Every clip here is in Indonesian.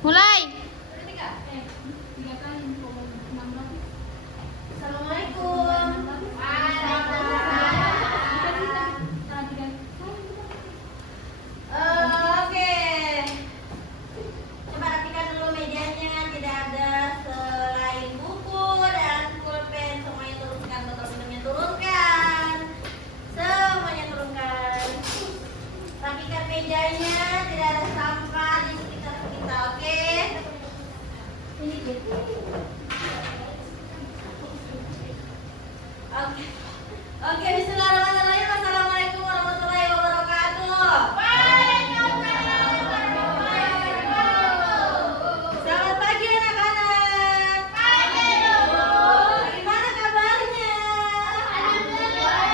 Mulai. Assalamualaikum. Oke. Coba rapikan dulu mejanya, tidak ada selain buku dan pulpen. Semuanya turunkan, botol minumnya turunkan. Semuanya turunkan. Rapikan mejanya, tidak ada sampah di sekitar kita, oke? Oke. Oke, bismillahirrahmanirrahim. Assalamualaikum warahmatullahi wabarakatuh. Waalaikumsalam warahmatullahi wabarakatuh. Selamat pagi anak-anak. Pagi, Bu. Bagaimana kabarnya? Alhamdulillah.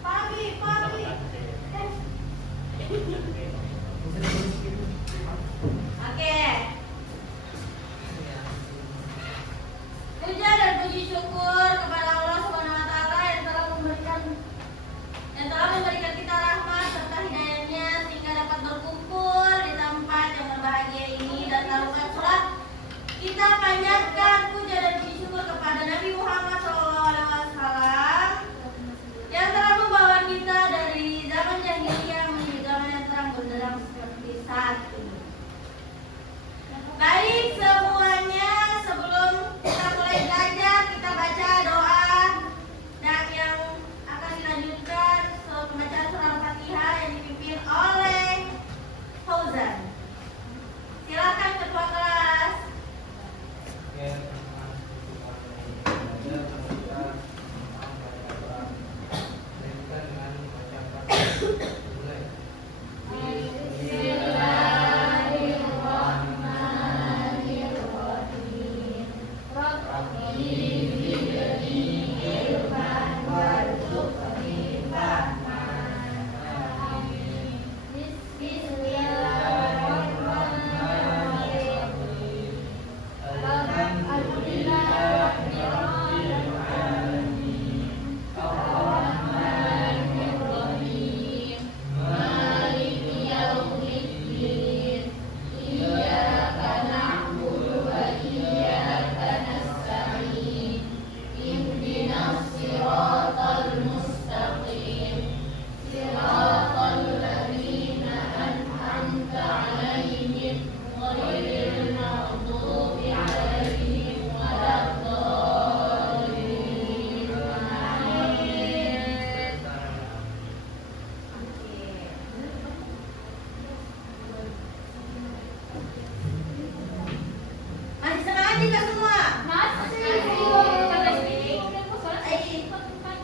Pagi. Oke. Puja dan puji syukur kepada Allah Subhanahu wa taala yang telah memberikan kita rahmat serta hidayahnya sehingga dapat berkumpul di tempat yang berbahagia ini, dan taruhkan sholat kita panjatkan puja dan puji syukur kepada Nabi Muhammad SAW yang telah membawa kita dari zaman jahiliyah menuju zaman yang terang benderang seperti saat ini. Baik semuanya, sebelum kita mulai belajar, kita baca doa dan yang akan dilanjutkan pembacaan surah Al-Fatihah yang dipimpin oleh Fauzan. Silakan ketua kelas. Masih semangat juga semua?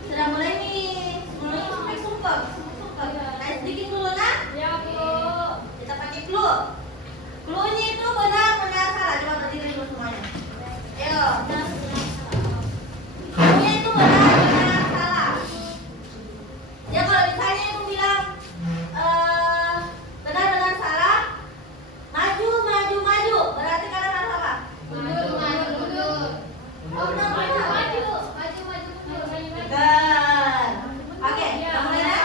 Sudah mulai nih. Mulai sampai sumpah. Naik sedikit dulu nah. Kita pakai clue. Clue-nya itu benar salah. Coba berdiri dulu semuanya. Ayo. Clue-nya itu benar salah. Ya kalau misalnya ibu bilang benar salah, maju. Berarti kalian harus apa? Oh, benar. Good. Oke, kita mulai ya.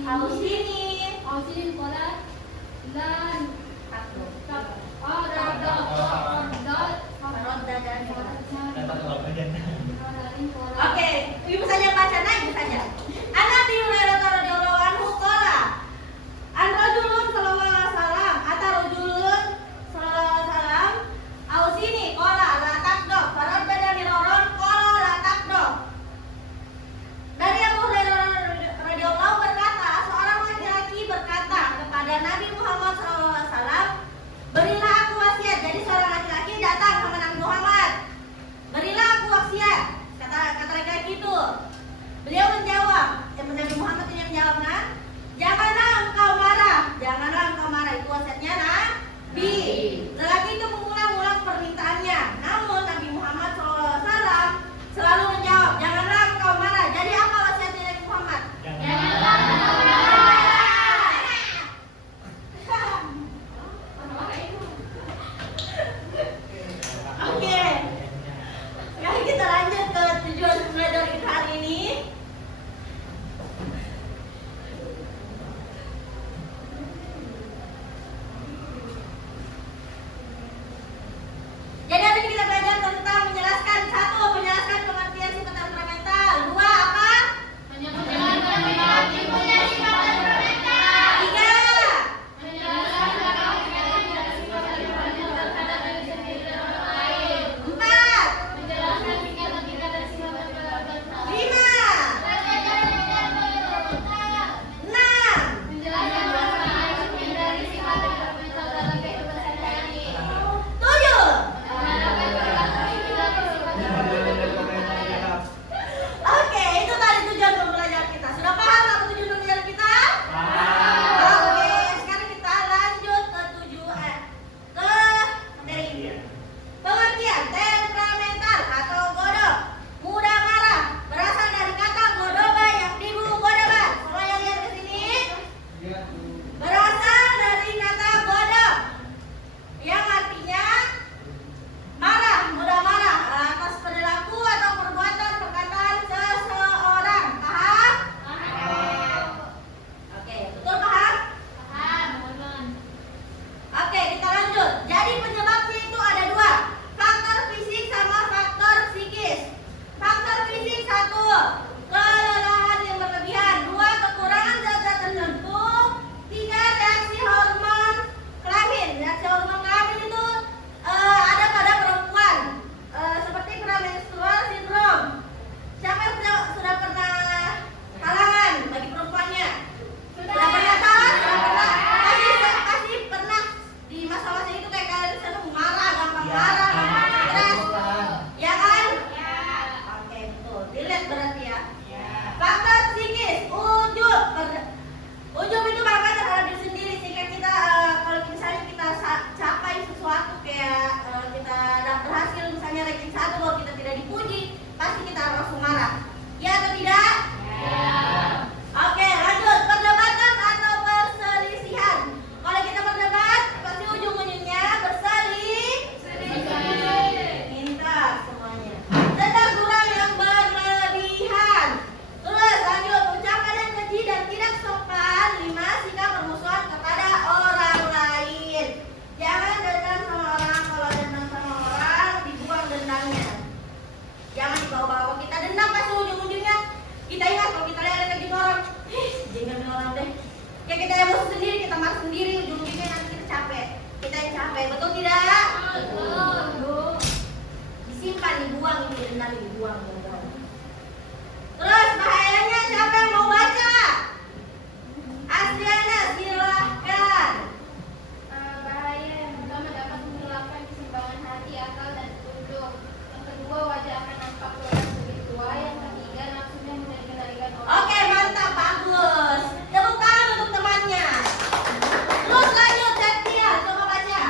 Ausini. Ausini sekolah dan Satu. Roda dan Oke, ibu saja baca, nah ibu saja. Ana Abi Hurairah radhiyallahu anhu qala an rajulun sallallahu alaihi wasallam ata rajulun sallallahu alaihi wasallam ausini qala la taqdab faradda miraron qala la taqdab. Dari Abu Hurairah radhiyallahu berkata, seorang laki-laki berkata kepada Nabi Muhammad sallallahu alaihi wasallam, berilah aku wasiat. Jadi seorang laki-laki datang kepada Nabi Muhammad, berilah aku wasiat. Kata laki-laki itu. Beliau menjawab, Nabi Muhammad ini menjawab, nah, janganlah engkau marah, itu wasiatnya Nabi. Lelaki itu mengulang-ulang permintaannya, namun Nabi Muhammad SAW selalu menjawab, janganlah engkau marah. Jadi apa wasiatnya Nabi Muhammad? Janganlah engkau marah. Oke, sekarang kita lanjut ke tujuan belajar kita hari ini. Jadi hari ini kita belajar tentang menjelaskan, satu, menjelaskan pengertian sifat temperamental. Dua, apa? Menjelaskan pengertian sifat temperamental. Tiga, menjelaskan pengertian sifat temperamental terhadap diri sendiri dan orang lain. Empat, menjelaskan tingkatan-tingkatan sifat temperamental. Lima, enam, menjelaskan manfaat dari sifat temperamental dalam kehidupan sehari-hari. Tujuh. Oke, itu tadi tujuan pembelajaran kita. Sudah paham apa tujuan pembelajaran kita? Oke, sekarang kita lanjut ke materi ini. Pengertian temperamental atau godok, mudah marah, berasal dari kata godoba yang dibu godoba. Semua yang lihat ke sini? Berasal dari kata godok yang artinya marah, mudah marah atas perilaku atau perbuatan perkataan seseorang. Paham? Oke, betul paham? Oke, kita lanjut. Jadi penyebabnya itu ada dua, faktor fisik sama faktor psikis. Faktor fisik, satu, kelelahan yang berlebihan. Dua, kekurangan zat-zat tertentu. Tiga, reaksi hormon kelamin. Reaksi hormon kelamin itu ada pada perempuan, seperti premenstrual syndrome. Siapa yang sudah pernah halangan bagi perempuannya? Sudah pernah tahan? Sudah pernah? Pasti pernah di masa-masa itu kayak kalian selalu marah, gampang marah, gampang stres, ya kan? Oke, betul. Dilihat berarti ya. Faktor psikis, ujub itu bangga terhadap diri sendiri, sehingga kita kalau misalnya kita capai sesuatu kayak kita berhasil misalnya ranking 1 kalau kita tidak dipuji, pasti kita langsung marah. Ya atau tidak? Oke, lanjut. Perdebatan atau perselisihan. Kalau kita berdebat, pasti ujung-ujungnya minta semuanya. Teguran yang berlebihan. Terus lanjut, ucapan yang keji dan tidak sopan. 5, sikap permusuhan kepada orang lain. Jangan dendam sama orang. Kalau dendam sama orang, dibuang dendamnya. Jangan dibawa-bawa. Kita dendam pasti ujung-ujungnya kita ingat kalau kita lihat kayak gitu orang, jangan orang deh. Kayak kita emosi sendiri, kita marah sendiri, ujung-ujungnya nanti kita capek. Kita yang capek, betul tidak? Betul. Disimpan, dibuang, ini dendam, dibuang. Terus bahayanya siapa yang mau baca? Asliana, silahkan. bahaya yang pertama dapat menghilangkan keseimbangan hati, akal, dan petunjuk. Yang kedua, wajah akan nampak keluar lebih tua. Yang ketiga, nafsunya mudah dikendalikan orang. Oke, mantap, bagus. Tepuk tangan untuk temannya. Terus lanjut, Setia, coba baca.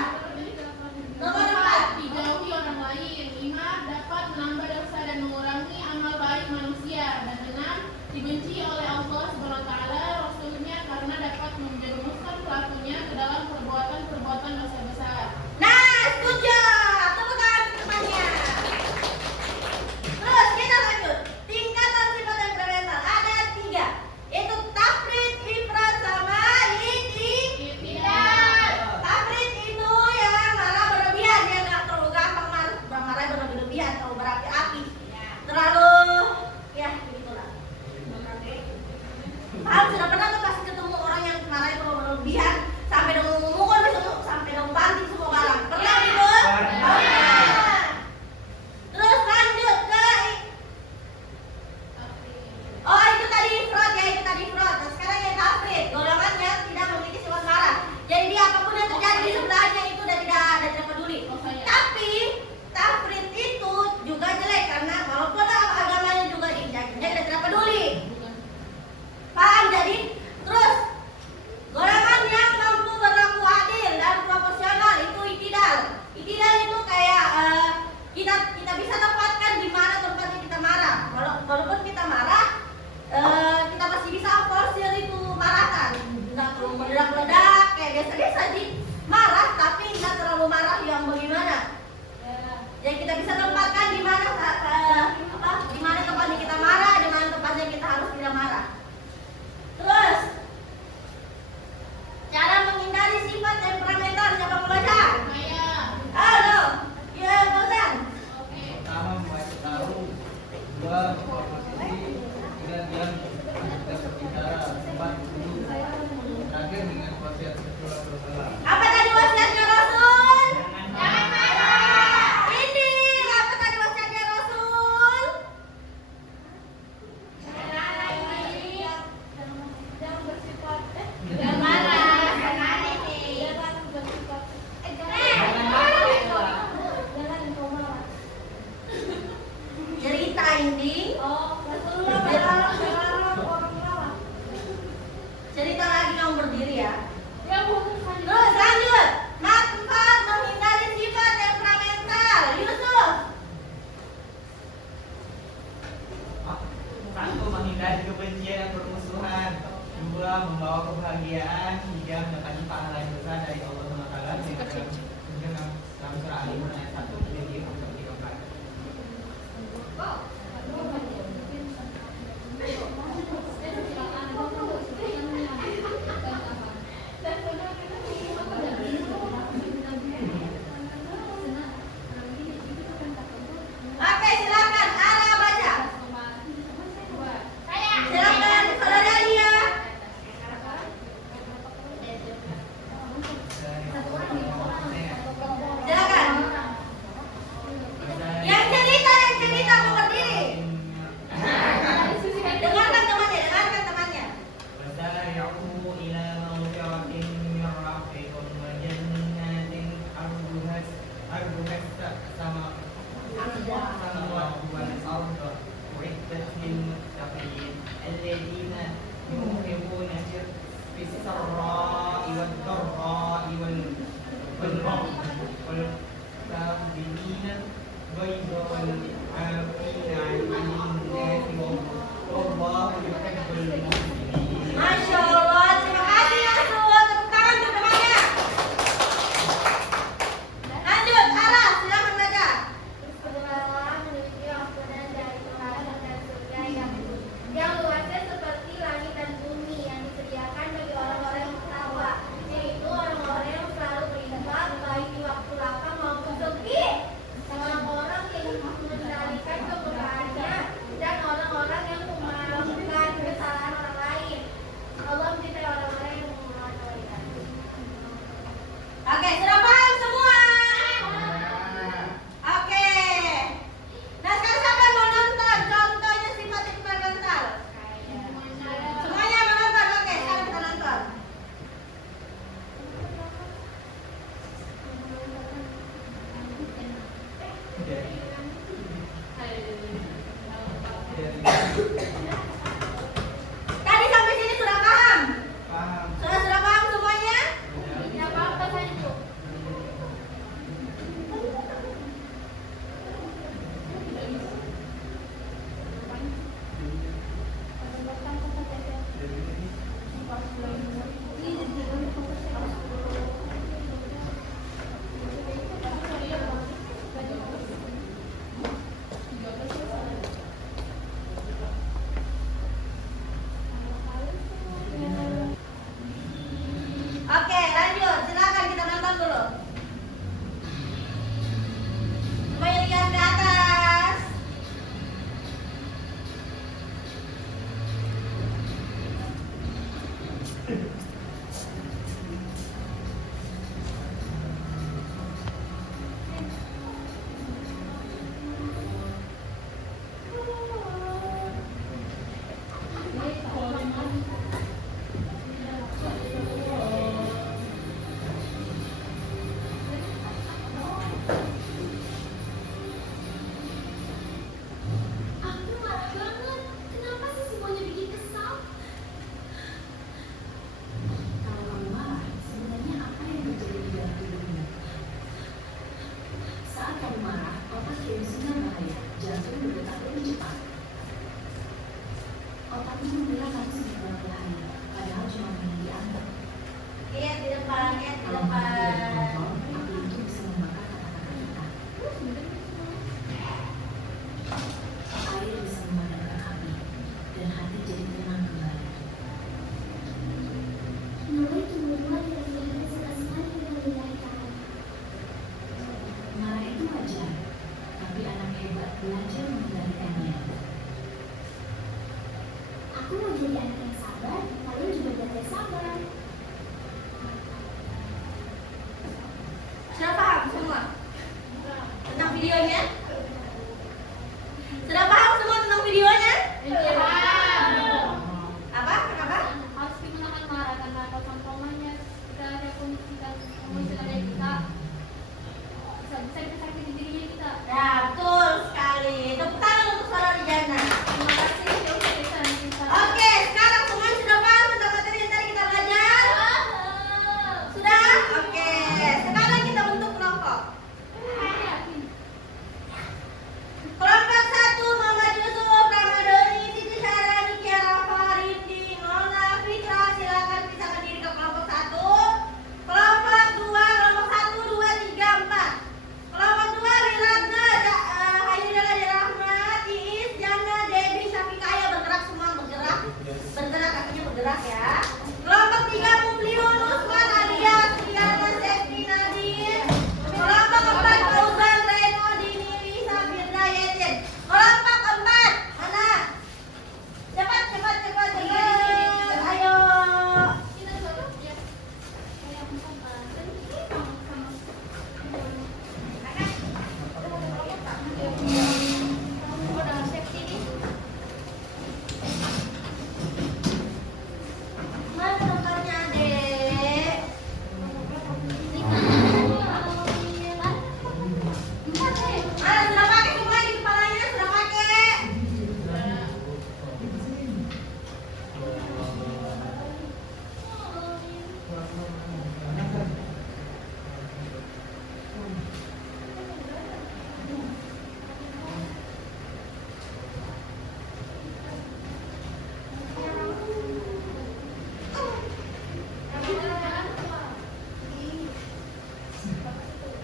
Nomor 4. Dijauhi orang lain. 5. Dapat menambah dosa dan mengurangi amal baik manusia. Dan 6. Dibenci oleh Allah SWT, Rasulnya, karena dapat menjerumuskan pelakunya ke dalam perbuatan-perbuatan dosa besar. Nah, setuju. Tepuk tangan untuk temannya. Terus kita lanjut. Tingkatan sifat temperamental ada 3, yaitu tafrid, Al sudah pernah tuh kasih ketemu orang yang marahnya terlalu berlebihan sampai dong memukul sampai dong banting semua barang. Pernah gitu? Terus lanjut ke itu tadi fraud ya, itu tadi fraud. Nah, sekarang yang tafrid, golongan yang tidak memiliki sifat marah. Jadi dia apapun yang terjadi di sebelahnya itu udah tidak peduli. Tapi tafrid itu juga jelek karena walaupun agamanya juga diinjak, dia tidak peduli. Paham? Jadi terus golongan yang mampu berlaku adil dan proporsional itu itidal. Itidal itu kayak kita bisa tempatkan di mana tempatnya kita marah. Walaupun kita marah, kita masih bisa forsir itu marahkan. Nggak terlalu meledak-ledak kayak biasa-biasa sih. Marah tapi nggak terlalu marah yang bagaimana. Jadi kita bisa tempatkan di mana di mana tempatnya kita marah, di mana tempatnya kita harus tidak marah. Terus cara menghindari sifat temperamental, siapa mau baca? Saya. Halo, ya Fauzan. Oke. Pertama, membaca tahu. Dua, berposisi. Tiga, diam. Tiga, berbicara. Empat, duduk. Terakhir, dengan wasiat seksual bersalah. Apa tadi wasiatnya Rasul? Jangan marah. Ini apa tadi wasiatnya Rasul? Jangan bersifat Jangan marah. jangan bersifat Jangan marah. jangan engkau marah. Cerita ini. Rasulullah melarang orang marah. Cerita lagi kamu berdiri ya. Ya bukan Terus lanjut. Manfaat menghindari sifat temperamental. Yusuf. Satu, menghindari kebencian dan permusuhan. Dua, membawa kebahagiaan. Tiga, mendatangi pahala yang besar dari Allah SWT. Dalam surah Al-Imran ayat 1 hingga 34. Oke, silakan Ara baca. Silakan Saudara Lia. Silakan.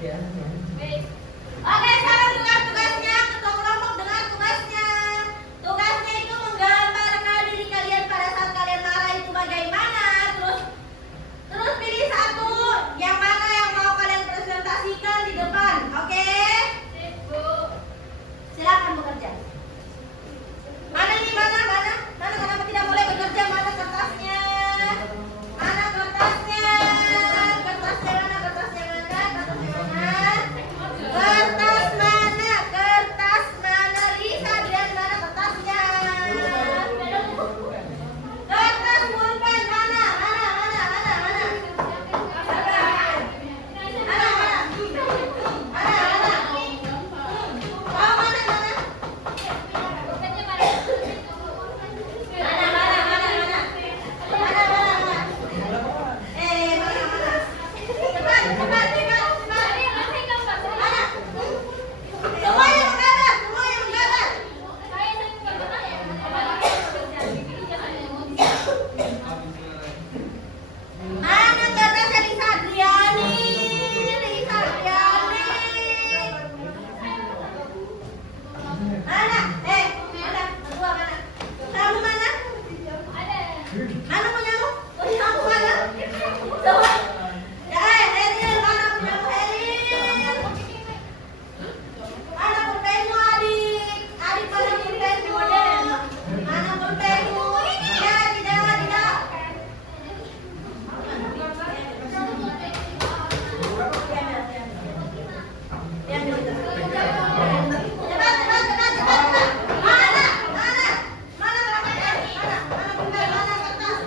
Oke, sekarang tugas-tugasnya, ketua kelompok dengan tugasnya. Tugasnya itu menggambarkan diri kalian pada saat kalian marah itu bagaimana. Terus pilih satu yang mana yang mau kalian presentasikan di depan. Oke? Silakan bekerja. Mana nih, mana? Kenapa tidak boleh bekerja? Mana kertasnya? Mana kertasnya? Kertasnya mana? Kertas mana? Lisa, Adrian, mana kertasnya? Kertas pulpen mana? Mana kertasnya Lisa Adriani? Mana? Mana? Kedua mana? Kamu mana? Mana punyamu? Kamu mana? Coba. Ya, Eril, mana punyamu, Eril? Mana pulpenmu, adik? Adik, mana pulpenmu? Mana pulpenmu? Tidak. Cepat. Mana kertas?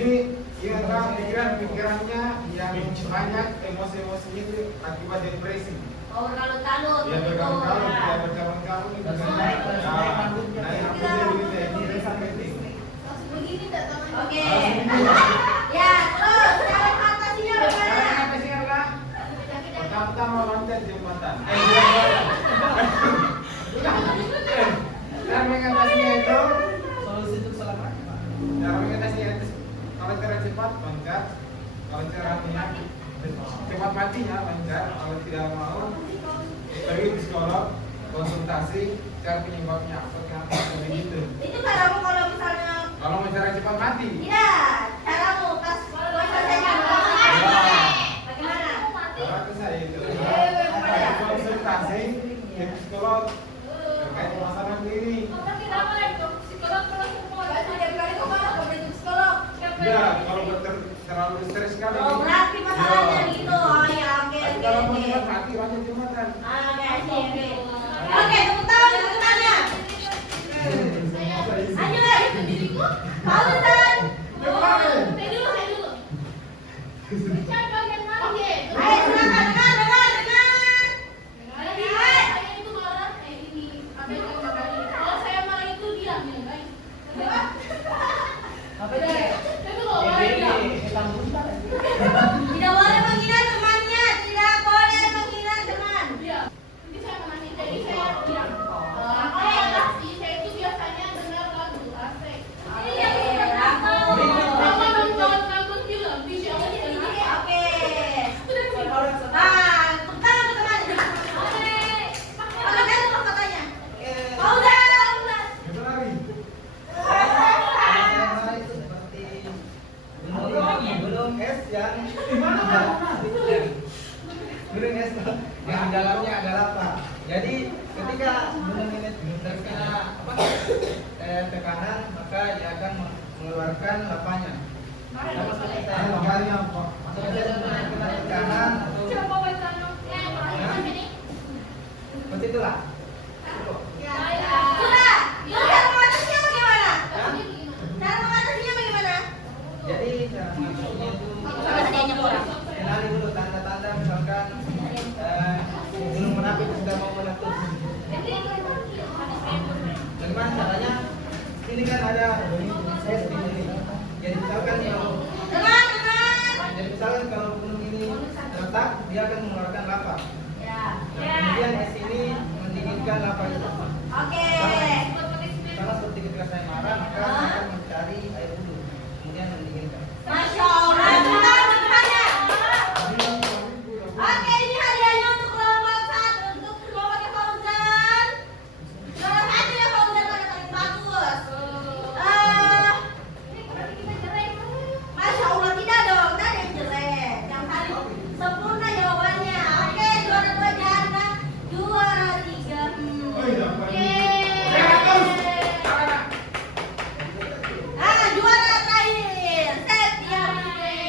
Ini ialah pikiran-pikirannya yang banyak, emosi-emosinya itu akibat depresi. Oh, berkalut-kalut Dia begitu. berkalut-kalut, Ya. dia berkalut-kalut. Naik rambutnya. Naik rambutnya begitu ya, ini rasa penting. Langsung begini tak tangannya? Oke. Ya, terus cara mengatasinya bagaimana? Cara mengatasinya adalah pertama loncat jembatan. Cara mengatasinya itu, Solusi untuk selamat Pak. cara mengatasinya itu kalau cara cepat loncat, kalau cara cepat matinya loncat, kalau tidak mau pergi ke psikolog, konsultasi, cari penyebabnya apa kenapa begitu. Itu caramu kalau misalnya Kalau mau cara cepat mati, tidak, caramu pas selesaikan bagaimana? cara ke saya itu konsultasi ke psikolog terkait masalah ini. Ya, kalau terlalu stres sekali. Oh, berarti masalahnya gitu. Oh ya, oke. Kalau mau cepat mati, loncat jembatan. Oke, oke. Oke, tepuk tangan untuk temannya. Lanjut lagi. Pak Ustaz. Ayo, silakan dengar. Apa itu? Tidak boleh menghina temannya, tidak boleh menghina teman. Oke. Nah, tepuk tangan untuk temannya. Oke, kan untuk katanya. Pak Ustaz. Itu lari. Itu seperti gunung es yang gunung es yang di dalamnya ada lava. Jadi ketika gunung ini terkena tekanan, maka dia akan mengeluarkan lavanya. Sama seperti kita Makanya apa? maksudnya kena tekanan atau seperti itulah. Sudah. Cara mengatasinya bagaimana? Cara mengatasinya bagaimana? Jadi cara mengatasinya itu Mengatasinya kurang. kenali dulu tanda-tanda misalkan gunung Merapi sudah mau meletus. Bagaimana caranya? Ini kan ada es di sini. Jadi misalkan Teman. jadi misalkan kalau gunung ini retak, dia akan mengeluarkan lava. Ya. Nah, kemudian es ini mendinginkan lava itu. Oke. Sama seperti ketika saya marah, maka saya akan mencari air wudhu, kemudian mendinginkan. Masya Allah. Tepuk tangan untuk temannya. Oke, ini hadiahnya untuk kelompok 1 untuk kelompoknya Fauzan. Nomor 1 ya Fauzan paling bagus. Masya Allah tidak dong, tidak ada yang jelek. Yang paling sempurna jawabannya. Oke, juara 2 janda, juara 3. Oh, iya, Pak. Nah, juara terakhir, Setia Putri.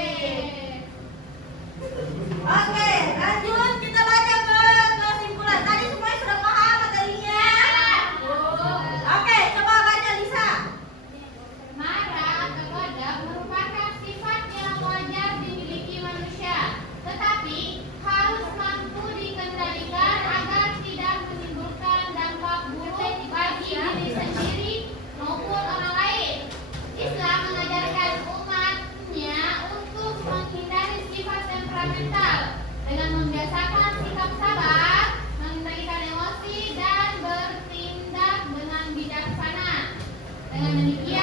Oke, lanjut kita baca ke kesimpulan. Tadi semuanya sudah paham materinya? Oke, coba baca Lisa. Marah atau godam merupakan sifat yang wajar dimiliki manusia, tetapi harus mampu dikendalikan agar tidak menimbulkan dampak buruk bagi diri sendiri maupun orang lain. Islam mengajarkan umatnya untuk menghindari sifat temperamental dengan membiasakan sikap sabar, mengendalikan emosi, dan bertindak dengan bijaksana. Dengan demikian,